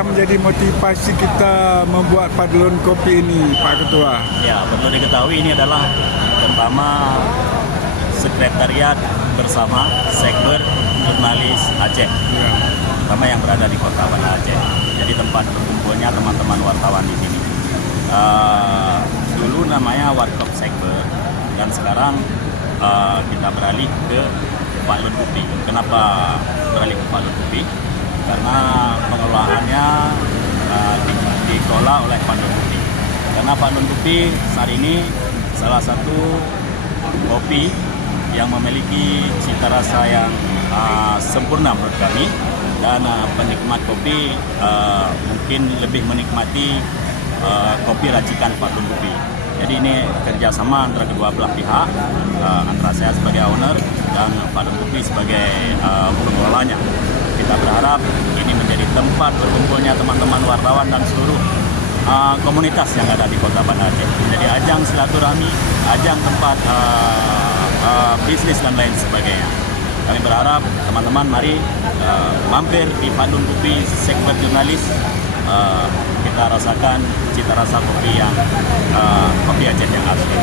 yang menjadi motivasi kita membuat padlon kopi ini, Pak Ketua? Ya, perlu diketahui ini adalah pertama sekretariat bersama Sekber Jurnalis Aceh, Ya. pertama yang berada di Kota Banda Aceh. Jadi tempat berkumpulnya teman-teman wartawan di sini. Dulu namanya Warkop Sekber, dan sekarang kita beralih ke Padlon Kopi. Kenapa beralih ke Padlon Kopi? Karena pengelolaannya dikelola oleh Padlon Kopi. Karena Padlon Kopi saat ini salah satu kopi yang memiliki cita rasa yang sempurna menurut kami, dan penikmat kopi mungkin lebih menikmati kopi racikan Padlon Kopi. Jadi ini kerjasama antara kedua belah pihak, antara saya sebagai owner dan Padlon Kopi sebagai pengelolanya. Kita berharap ini menjadi tempat berkumpulnya teman-teman wartawan dan seluruh komunitas yang ada di Kota Banda Aceh, menjadi ajang silaturahmi, ajang tempat bisnis dan lain sebagainya. Kami berharap teman-teman mari mampir di Padlon Kopi Sekber Jurnalis, kita rasakan cita rasa kopi yang kopi Aceh yang asli.